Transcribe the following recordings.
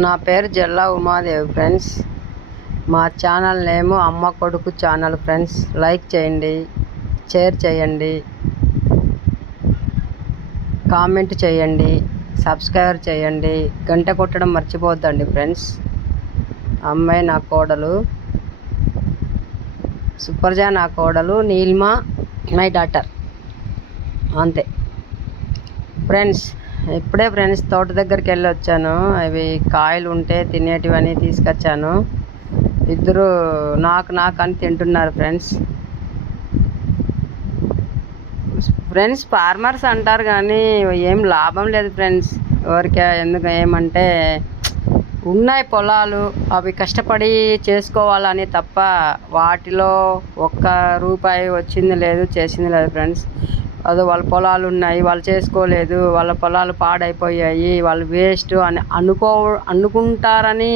నా పేరు జల్లా ఉమాదేవి ఫ్రెండ్స్. మా ఛానల్ నేము అమ్మ కొడుకు ఛానల్ ఫ్రెండ్స్. లైక్ చేయండి షేర్ చేయండి కామెంట్ చేయండి సబ్స్క్రైబ్ చేయండి. గంట కొట్టడం మర్చిపోద్దండి ఫ్రెండ్స్. అమ్మాయి నా కోడలు. సుప్రజ నా కోడలు. Neelma my daughter. అంతే. ఫ్రెండ్స్ ఇప్పుడే ఫ్రెండ్స్ తోట దగ్గరికి వెళ్ళి వచ్చాను అవి కాయలు ఉంటే తినేటివన్నీ తీసుకొచ్చాను. ఇద్దరు నాకు నాకు అని తింటున్నారు ఫ్రెండ్స్. ఫ్రెండ్స్ ఫార్మర్స్ అంటారు కానీ ఏం లాభం లేదు ఫ్రెండ్స్. ఎవరికి ఎందుకు ఏమంటే ఉన్నాయి పొలాలు అవి కష్టపడి చేసుకోవాలని తప్ప వాటిలో ఒక్క రూపాయి వచ్చింది లేదు చేసింది లేదు ఫ్రెండ్స్. అదో వాళ్ళ పొలాలు ఉన్నాయి వాళ్ళు చేసుకోలేదు వాళ్ళ పొలాలు పాడైపోయాయి వాళ్ళు వేస్ట్ అని అనుకో అనుకుంటారని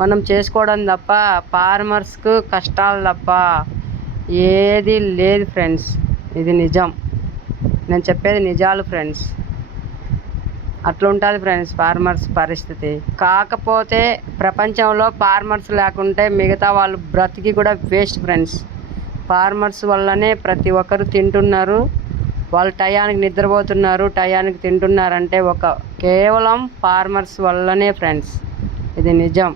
మనం చేసుకోవడం తప్ప ఫార్మర్స్కు కష్టాలు తప్ప ఏది లేదు ఫ్రెండ్స్ ఇది నిజం. నేను చెప్పేది నిజాలు ఫ్రెండ్స్ అట్లుంటుంది ఫ్రెండ్స్ ఫార్మర్స్ పరిస్థితి. కాకపోతే ప్రపంచంలో ఫార్మర్స్ లేకుంటే మిగతా వాళ్ళు బ్రతికి కూడా వేస్ట్ ఫ్రెండ్స్ ఫార్మర్స్ వల్లనే ప్రతి ఒక్కరు తింటున్నారు. వాళ్ళు టయానికి నిద్రపోతున్నారు టయానికి తింటున్నారంటే ఒక కేవలం ఫార్మర్స్ వల్లనే ఫ్రెండ్స్. ఇది నిజం.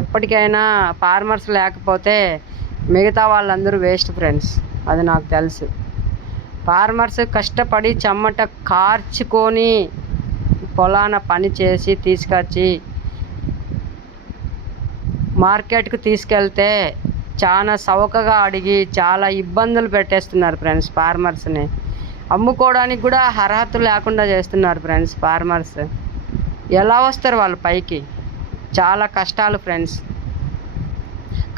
ఎప్పటికైనా ఫార్మర్స్ లేకపోతే మిగతా వాళ్ళందరూ వేస్ట్ ఫ్రెండ్స్. అది నాకు తెలుసు. ఫార్మర్స్ కష్టపడి చెమ్మట కార్చుకొని పొలాన పని చేసి తీసుకొచ్చి మార్కెట్కు తీసుకెళ్తే చాలా చౌకగా అడిగి చాలా ఇబ్బందులు పెట్టేస్తున్నారు ఫ్రెండ్స్ ఫార్మర్స్ని. అమ్ముకోవడానికి కూడా అర్హత లేకుండా చేస్తున్నారు ఫ్రెండ్స్ ఫార్మర్స్. ఎలా వస్తారు వాళ్ళు పైకి? చాలా కష్టాలు ఫ్రెండ్స్.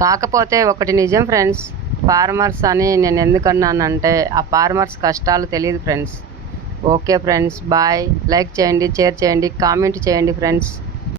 కాకపోతే ఒకటి నిజం ఫ్రెండ్స్ ఫార్మర్స్ అని నేను ఎందుకన్నానంటే ఆ ఫార్మర్స్ కష్టాలు తెలియదు friends. Okay friends bye. Like చేయండి షేర్ చేయండి కామెంట్ చేయండి ఫ్రెండ్స్.